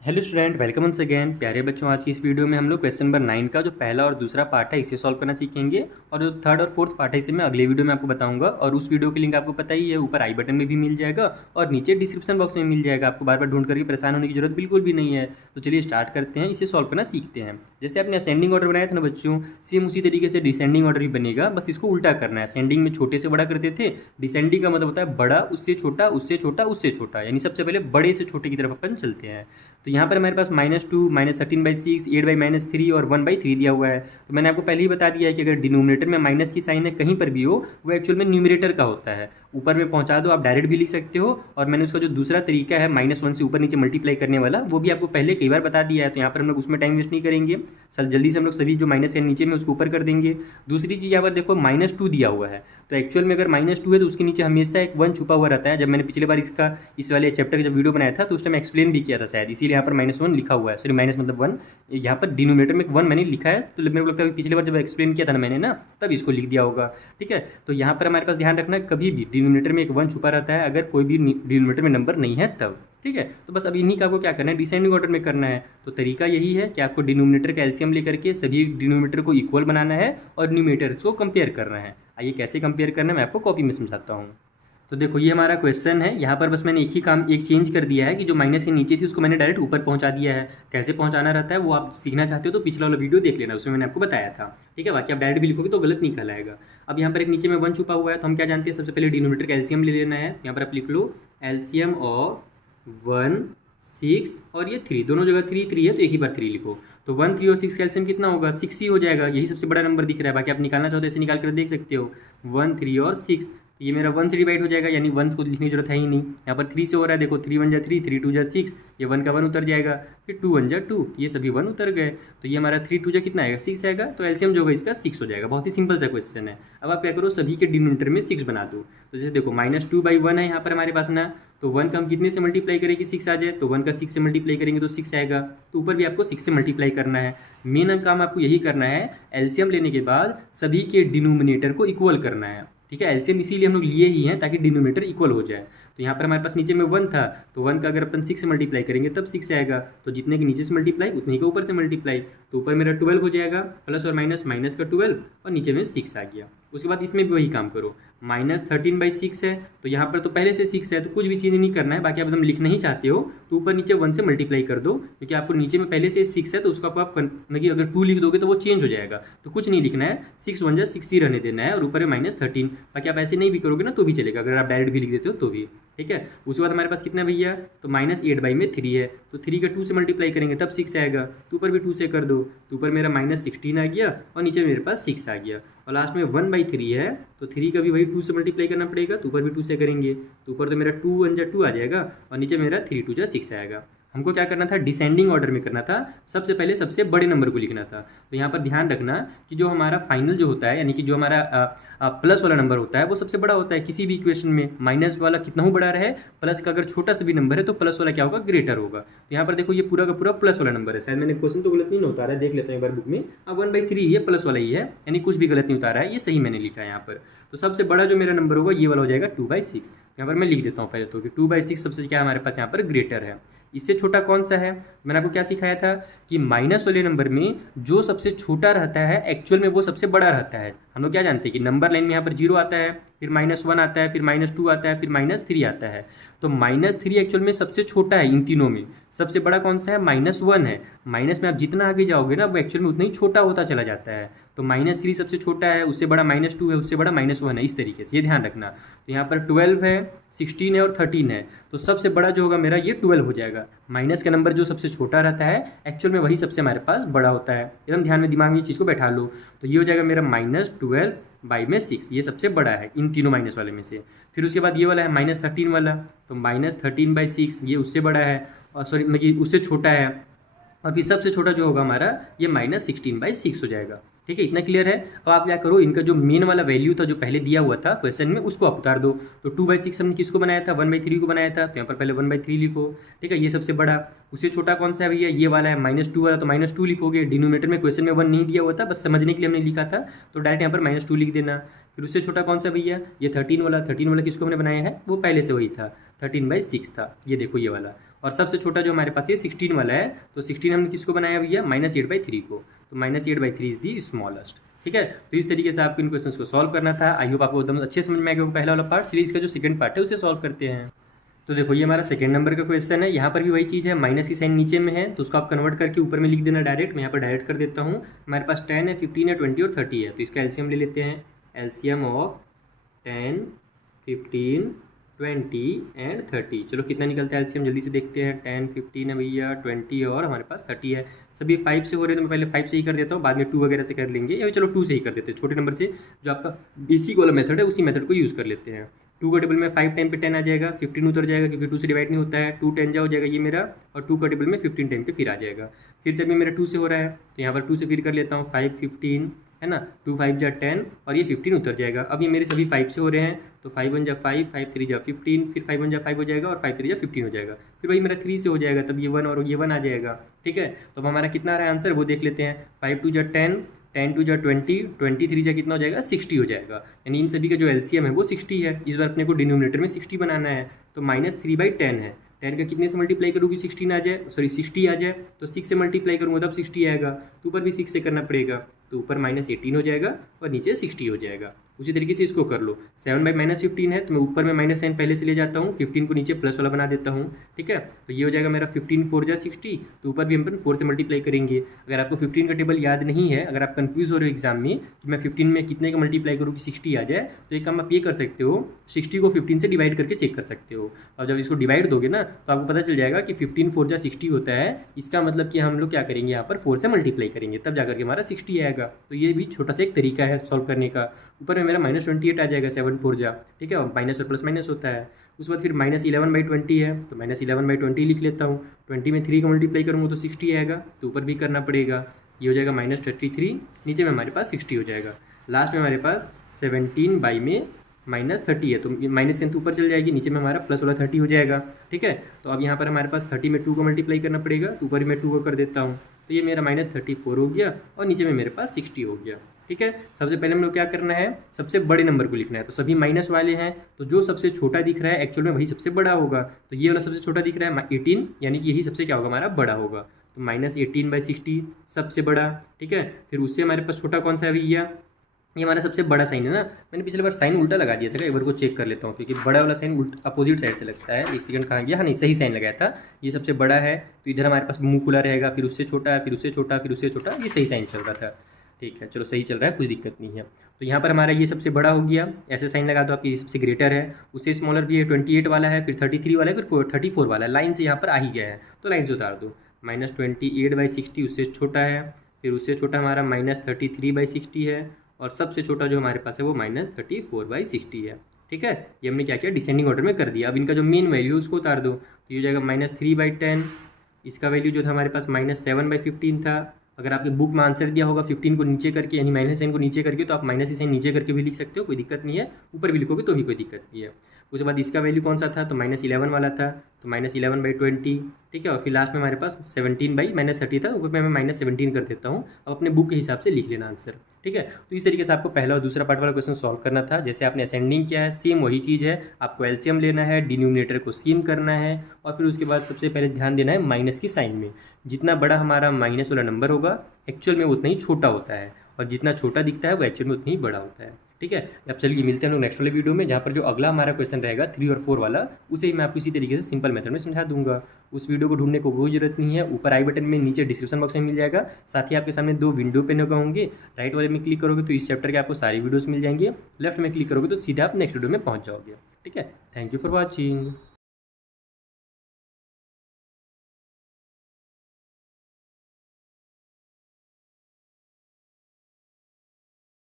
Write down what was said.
Hello student, welcome once again. प्यारे बच्चों, आज की इस वीडियो में हम लोग क्वेश्चन नंबर 9 का जो पहला और दूसरा पार्ट है इसे सॉल्व करना सीखेंगे। और जो थर्ड और फोर्थ पार्ट है इसे मैं अगले वीडियो में आपको बताऊंगा। और उस वीडियो की लिंक आपको पता ही है, ऊपर आई बटन में भी मिल जाएगा और नीचे डिस्क्रिप्शन बॉक्स में मिल जाएगा। आपको बार बार ढूंढ करके परेशान होने की जरूरत बिल्कुल भी नहीं है। तो चलिए स्टार्ट करते हैं, इसे सॉल्व करना सीखते हैं। जैसे आपने असेंडिंग ऑर्डर बनाया था ना बच्चों, सेम उसी तरीके से डिसेंडिंग ऑर्डर भी बनेगा, बस इसको उल्टा करना है। असेंडिंग में छोटे से बड़ा करते थे, डिसेंडिंग का मतलब होता है बड़ा उससे छोटा उससे छोटा उससे छोटा, यानी सबसे पहले बड़े से छोटे की तरफ अपन चलते हैं। तो यहाँ पर हमारे पास -2 -13/6 8/-3 और 1/3 दिया हुआ है। तो मैंने आपको पहले ही बता दिया है कि अगर डिनोमिनेटर में माइनस की साइन है कहीं पर भी हो, वो एक्चुअल में न्यूमरेटर का होता है। ऊपर में पहुंचा दो, आप डायरेक्ट भी लिख सकते हो। और मैंने उसका जो दूसरा तरीका है -1 से ऊपर नीचे मल्टीप्लाई करने वाला, वो भी आपको पहले कई बार बता दिया है। तो यहाँ पर हम लोग उसमें टाइम वेस्ट नहीं करेंगे, जल्दी से हम लोग सभी जो माइनस है नीचे में उसको ऊपर कर देंगे। दूसरी चीज़ यहाँ पर देखो -2 दिया हुआ है, तो एक्चुअल में अगर -2 है तो उसके नीचे हमेशा एक 1 छुपा हुआ रहता है। जब मैंने पिछले बार इसका इस वाले चैप्टर का जब वीडियो बनाया था तो उस टाइम एक्सप्लेन भी किया था शायद, इसीलिए यहाँ पर -1 लिखा हुआ है। सॉरी, माइनस मतलब 1, यहाँ पर डिनोमिनेटर में 1 मैंने लिखा है, तो मेरे को लगता है कि पिछले बार जब एक्सप्लेन किया था ना मैंने ना, तब इसको लिख दिया होगा। ठीक है, तो यहाँ पर हमारे पास ध्यान रखना, कभी भी डिनोमिनेटर में एक 1 छुपा रहता है अगर कोई भी डिनोमिनेटर में नंबर नहीं है तब। ठीक है, तो बस अब इन्हीं का आपको क्या करना है, डिसेंडिंग ऑर्डर में करना है। तो तरीका यही है कि आपको डिनोमिनेटर का एलसीएम लेकर के सभी डिनोमिनेटर को इक्वल बनाना है और न्यूमरेटर को कंपेयर करना है। आइए कैसे कंपेयर करना है मैं आपको कॉपी में समझाता हूँ। तो देखो ये हमारा क्वेश्चन है, यहाँ पर बस मैंने एक ही काम एक चेंज कर दिया है कि जो माइनस से नीचे थी उसको मैंने डायरेक्ट ऊपर पहुँचा दिया है। कैसे पहुँचाना रहता है वो आप सीखना चाहते हो तो पिछला वाला वीडियो देख लेना, उसमें मैंने आपको बताया था। ठीक है, बाकी आप डायरेक्ट भी लिखोगे तो गलत नहीं कहलाएगा। अब यहाँ पर एक नीचे में 1 छुपा हुआ है, तो हम क्या जानते हैं, सबसे पहले डिनोमिनेटर का एलसीएम ले लेना है। यहाँ पर आप लिख लो एलसीएम ऑफ 1 6 और ये 3, दोनों जगह 3 3 है तो एक ही बार 3 लिखो। तो 1 3 और 6 का एलसीएम कितना होगा, 6 ही हो जाएगा। यही सबसे बड़ा नंबर दिख रहा है, बाकी आप निकालना चाहो तो ऐसे निकाल कर देख सकते हो। 1 3 और 6, ये मेरा 1 से डिवाइड हो जाएगा, यानी 1 को लिखने की जरूरत है ही नहीं। यहाँ पर 3 से हो रहा है, देखो 3 1 जा 3 3 2 जा 6, ये 1 का 1 उतर जाएगा। फिर 2 1 जा 2, ये सभी 1 उतर गए। तो ये हमारा 3 2 जा कितना आएगा, 6 आएगा। तो एलसीएम जो होगा इसका 6 हो जाएगा। बहुत ही सिंपल सा क्वेश्चन है। अब आप क्या करो, सभी के डिनोमिनेटर में 6 बना दो। तो जैसे देखो -2/1 है यहाँ पर हमारे पास ना, तो 1 का हम कितने से मल्टीप्लाई करें कि 6 आ जाए, तो 1 का 6 से मल्टीप्लाई करेंगे तो 6 आएगा। तो ऊपर भी आपको 6 से मल्टीप्लाई करना है। मेन काम आपको यही करना है, एलसीएम लेने के बाद सभी के डिनोमिनेटर को इक्वल करना है। ठीक है, एलसीएम इसीलिए हम लोग लिए ही हैं ताकि डिनोमिनेटर इक्वल हो जाए। तो यहाँ पर हमारे पास नीचे में 1 था, तो 1 का अगर अपन 6 से मल्टीप्लाई करेंगे तब 6 आएगा। तो जितने के नीचे से मल्टीप्लाई उतने के ऊपर से मल्टीप्लाई, तो ऊपर मेरा 12 हो जाएगा, प्लस और माइनस, माइनस का 12 और नीचे में 6 आ गया। उसके बाद इसमें भी वही काम करो, -13/6 है, तो यहाँ पर तो पहले से 6 है तो कुछ भी चीज़ नहीं करना है। बाकी आप एकदम लिखना ही चाहते हो तो ऊपर नीचे 1 से मल्टीप्लाई कर दो, क्योंकि आपको नीचे में पहले से 6 है तो उसको आप मतलब अगर 2 लिख दोगे तो वो चेंज हो जाएगा। तो कुछ नहीं लिखना है, 6 1 जा 6 ही रहने देना है और ऊपर है -13। बाकी आप ऐसे नहीं भी करोगे ना तो भी चलेगा, अगर आप डायरेक्ट भी लिख देते हो तो भी। ठीक है, उसके बाद हमारे पास कितना भैया, तो -8/3 है, तो 3 का 2 से मल्टीप्लाई करेंगे तब 6 आएगा। तो ऊपर भी 2 से कर दो, तो ऊपर मेरा -16 आ गया और नीचे मेरे पास 6 आ गया। और लास्ट में 1/3 है, तो 3 का भी वही 2 से मल्टीप्लाई करना पड़ेगा, तो ऊपर भी 2 से करेंगे। तो ऊपर तो मेरा 2 1 जा 2 आ जाएगा और नीचे मेरा 3 2 जा 6 आएगा। हमको क्या करना था, डिसेंडिंग ऑर्डर में करना था, सबसे पहले सबसे बड़े नंबर को लिखना था। तो यहाँ पर ध्यान रखना कि जो हमारा फाइनल जो होता है, यानी कि जो हमारा प्लस वाला नंबर होता है वो सबसे बड़ा होता है किसी भी इक्वेशन में। माइनस वाला कितना ही बड़ा रहे, प्लस का अगर छोटा सा भी नंबर है तो प्लस वाला क्या होगा, ग्रेटर होगा। तो यहाँ पर देखो ये पूरा का पूरा प्लस वाला नंबर है। शायद मैंने क्वेश्चन तो गलत नहीं उतारा है, देख लेता हूँ एक बार बुक में। अब 1/3 ये प्लस वाला ही है, यानी कुछ भी गलत नहीं उतारा है, ये सही मैंने लिखा है यहाँ पर। तो सबसे बड़ा जो मेरा नंबर होगा ये वाला हो जाएगा 2/6। यहाँ पर मैं लिख देता हूँ पहले तो कि 2/6 सबसे क्या हमारे पास यहाँ पर ग्रेटर है। इससे छोटा कौन सा है, मैंने आपको क्या सिखाया था कि माइनस वाले नंबर में जो सबसे छोटा रहता है एक्चुअल में वो सबसे बड़ा रहता है। हम लोग क्या जानते हैं कि नंबर लाइन में यहाँ पर 0 आता है, फिर -1 आता है, फिर -2 आता है, फिर -3 आता है। तो -3 एक्चुअल में सबसे छोटा है इन तीनों में। सबसे बड़ा कौन सा है, -1 है। माइनस में आप जितना आगे जाओगे ना वो एक्चुअल में उतना ही छोटा होता चला जाता है। तो -3 सबसे छोटा है, उससे बड़ा -2 है, उससे बड़ा -1 है, इस तरीके से ये ध्यान रखना। तो यहाँ पर 12 है, 16 है और 13 है, तो सबसे बड़ा जो होगा मेरा ये 12 हो जाएगा। माइनस का नंबर जो सबसे छोटा रहता है एक्चुअल में वही सबसे हमारे पास बड़ा होता है। एकदम ध्यान में दिमाग में ये चीज़ को बैठा लो। तो ये हो जाएगा मेरा -12/6, ये सबसे बड़ा है इन तीनों माइनस वाले में से। फिर उसके बाद ये वाला है -13 वाला, तो -13/6 ये उससे बड़ा है, और सॉरी मतलब उससे छोटा है। और फिर सबसे छोटा जो होगा हमारा ये -16/6 हो जाएगा। ठीक है, इतना क्लियर है। अब आप क्या करो, इनका जो मेन वाला वैल्यू था जो पहले दिया हुआ था क्वेश्चन में उसको आप उतार दो। तो 2/6 हमने किसको बनाया था, 1/3 को बनाया था, तो यहाँ पर पहले 1/3 लिखो। ठीक है, ये सबसे बड़ा। उससे छोटा कौन सा है भैया, ये वाला है -2 वाला, तो -2 लिखोगे। डिनोमिनेटर में क्वेश्चन में 1 नहीं दिया हुआ था, बस समझने के लिए हमने लिखा था, तो डायरेक्ट यहाँ पर -2 लिख देना। फिर उससे छोटा कौन सा भैया, ये 13 वाला। 13 वाला किसको हमने बनाया है, वो पहले से वही था, 13/6 था, ये देखो ये वाला। और सबसे छोटा जो हमारे पास ये 16 वाला है, तो 16 हमने किसको बनाया भैया, -8/3 को, तो -8/3 इज दी स्मॉलेस्ट। ठीक है, तो इस तरीके से आपको इन क्वेश्चंस को सॉल्व करना था। आई होप आपको एकदम अच्छे समझ में आ गया पहला वाला पार्ट। चलिए इसका जो सेकंड पार्ट है उसे सॉल्व करते हैं। तो देखो ये हमारा सेकंड नंबर का क्वेश्चन है। यहाँ पर भी वही चीज़ है, माइनस की साइन नीचे में है तो उसको आप कन्वर्ट करके ऊपर में लिख देना डायरेक्ट। मैं यहाँ पर डायरेक्ट कर देता हूँ। हमारे पास 10 है, 15 है, 20 और 30 है, तो इसका एलसीएम ले लेते हैं। LCM of 10, 15, 20 and 30। चलो कितना निकलता है एलसीएम जल्दी से देखते हैं। 10, 15 है भैया, 20 और हमारे पास 30 है। सभी 5 से हो रहे हैं तो मैं पहले 5 से ही कर देता हूँ, बाद में 2 वगैरह से कर लेंगे, या चलो 2 से ही कर देते हैं। छोटे नंबर से जो आपका बेसिक वाला मेथड है उसी मेथड को यूज़ कर लेते हैं। 2 का टेबल में 5 टाइम पे 10 आ जाएगा, 15 उतर जाएगा क्योंकि 2 से डिवाइड नहीं होता है। 2 10 जा हो जाएगा ये मेरा, और 2 का टेबल में 15 टाइम पे फिर आ जाएगा। फिर से अभी मेरा 2 से हो रहा है तो यहाँ पर 2 से फिर कर लेता हूँ। 5, 15 है ना, 2 5 जा 10 और ये 15 उतर जाएगा। अब ये मेरे सभी 5 से हो रहे हैं तो 5 1 जा 5, 5 3 जा 15, फिर 5 1 जा 5 हो जाएगा और 5 3 जा 15 हो जाएगा। फिर वही मेरा 3 से हो जाएगा, तब ये 1 और ये 1 आ जाएगा। ठीक है, तो अब हमारा कितना आ रहा है आंसर वो देख लेते हैं। 5 2 जा 10, 10 2 जा 20, 23 जा कितना हो जाएगा, 60 हो जाएगा। यानी इन सभी का जो एलसीएम है वो 60 है। इस बार अपने को डिनोमिनेटर में 60 बनाना है, तो -3/10 है। 10 का कितने से मल्टीप्लाई करूँगी, 16 आ जाए, सॉरी 60 आ जाए, तो 6 से मल्टीप्लाई करूँगा तब 60 आएगा। तो ऊपर भी 6 से करना पड़ेगा, तो ऊपर -18 हो जाएगा और नीचे 60 हो जाएगा। उसी तरीके से इसको कर लो। 7/-15 है तो मैं ऊपर में माइनस साइन पहले से ले जाता हूँ, 15 को नीचे प्लस वाला बना देता हूँ। ठीक है, तो ये हो जाएगा मेरा 15 4 जा 60, तो ऊपर भी हम 4 से मल्टीप्लाई करेंगे। अगर आपको 15 का टेबल याद नहीं है, अगर आप कंफ्यूज हो रहे हो एग्जाम में कि मैं 15 में कितने का मल्टीप्लाई करूँ कि 60 आ जाए, तो एक काम आप ये कर सकते हो, 60 को 15 से डिवाइड करके चेक कर सकते हो। और जब इसको डिवाइड दोगे ना तो आपको पता चल जाएगा कि 15 4 जा 60 होता है। इसका मतलब कि हम लोग क्या करेंगे, यहाँ पर 4 से मल्टीप्लाई करेंगे, तब जाकर के हमारा 60 आएगा। तो ये भी छोटा सा एक तरीका है सॉल्व करने का। ऊपर में मेरा -28 आ जाएगा, 7 4 जा, ठीक है, और माइनस और प्लस माइनस होता है। उसके बाद फिर -11/20 है, तो -11/20 लिख लेता हूँ। 20 में 3 का मल्टीप्लाई करूँगा तो 60 आएगा, तो ऊपर भी करना पड़ेगा। ये हो जाएगा -33, नीचे में हमारे पास 60 हो जाएगा। लास्ट में हमारे पास 17 में -30 है, तो माइनस साइन तो ऊपर चल जाएगी, नीचे में हमारा प्लस वाला 30 हो जाएगा। ठीक है, तो अब यहाँ पर हमारे पास 30 में 2 को मल्टीप्लाई करना पड़ेगा, तो ऊपर में 2 को कर देता हूँ, तो ये मेरा -34 हो गया और नीचे में मेरे पास 60 हो गया। ठीक है, सबसे पहले हम लोग क्या करना है, सबसे बड़े नंबर को लिखना है। तो सभी माइनस वाले हैं, तो जो सबसे छोटा दिख रहा है एक्चुअल में वही सबसे बड़ा होगा। तो ये वाला सबसे छोटा दिख रहा है 18, यानी कि यही सबसे क्या होगा, हमारा बड़ा होगा। तो -18/60 सबसे बड़ा। ठीक है, फिर उससे हमारे पास छोटा कौन सा है भैया, ये हमारा सबसे बड़ा साइन है ना। मैंने पिछले बार साइन उल्टा लगा दिया था, एक बार को चेक कर लेता हूँ, क्योंकि बड़ा वाला साइन अपोजिट साइड से लगता है। एक सेकंड कहाँ गया, हाँ नहीं सही साइन लगाया था। ये सबसे बड़ा है तो इधर हमारे पास मुंह खुला रहेगा, फिर उससे छोटा, फिर उससे छोटा, फिर उससे छोटा, ये सही साइन चल रहा था। ठीक है, चलो सही चल रहा है, कोई दिक्कत नहीं है। तो यहाँ पर हमारा ये सबसे बड़ा हो गया, ऐसे साइन लगा दो आपकी, ये सबसे ग्रेटर है। उससे स्मॉलर भी है, 28 वाला है, फिर 33 वाला है, फिर 34 वाला है। लाइन से यहाँ पर आ ही गया है तो लाइन से उतार दो। -28/60 उससे छोटा है, फिर उससे छोटा हमारा -33/60 है, और सबसे छोटा जो हमारे पास है वो -34/60 है। ठीक है, ये हमने क्या किया, डिसेंडिंग ऑर्डर में कर दिया। अब इनका जो मेन वैल्यू है उसको उतार दो, तो ये हो जाएगा -3/10। इसका वैल्यू जो था हमारे पास -7/15 था। अगर आपके बुक में आंसर दिया होगा 15 को नीचे करके, यानी माइनस साइन को नीचे करके, तो आप माइनस साइन नीचे करके भी लिख सकते हो, कोई दिक्कत नहीं है। ऊपर भी लिखोगे तो भी कोई दिक्कत नहीं है। उसके बाद इसका वैल्यू कौन सा था, तो -11 वाला था, तो -11/20। ठीक है, और फिर लास्ट में हमारे पास 17/-30 था, ऊपर में मैं -17 कर देता हूँ। अब अपने बुक के हिसाब से लिख लेना आंसर। ठीक है, तो इस तरीके से आपको पहला और दूसरा पार्ट वाला क्वेश्चन सॉल्व करना था। जैसे आपने असेंडिंग किया है, सेम वही चीज़ है। आपको एलसीएम लेना है, डिनोमिनेटर को सेम करना है, और फिर उसके बाद सबसे पहले ध्यान देना है माइनस की साइन में। जितना बड़ा हमारा माइनस वाला नंबर होगा एक्चुअल में उतना ही छोटा होता है, और जितना छोटा दिखता है वो एक्चुअल में उतना ही बड़ा होता है। ठीक है, अब चलिए मिलते हैं हम लोग नेक्स्ट वाले वीडियो में, जहाँ पर जो अगला हमारा क्वेश्चन रहेगा 3 और 4 वाला, उसे ही मैं आपको इसी तरीके से सिंपल मेथड में समझा दूंगा। उस वीडियो को ढूंढने को कोई जरूरत नहीं है, ऊपर आई बटन में, नीचे डिस्क्रिप्शन बॉक्स में मिल जाएगा। साथ ही आपके सामने 2 विंडो पेन होंगे। राइट वाले में क्लिक करोगे तो इस चैप्टर के आपको सारी वीडियोस मिल जाएंगे, लेफ्ट में क्लिक करोगे तो सीधा आप नेक्स्ट वीडियो में पहुँच जाओगे। ठीक है, थैंक यू फॉर वॉचिंग।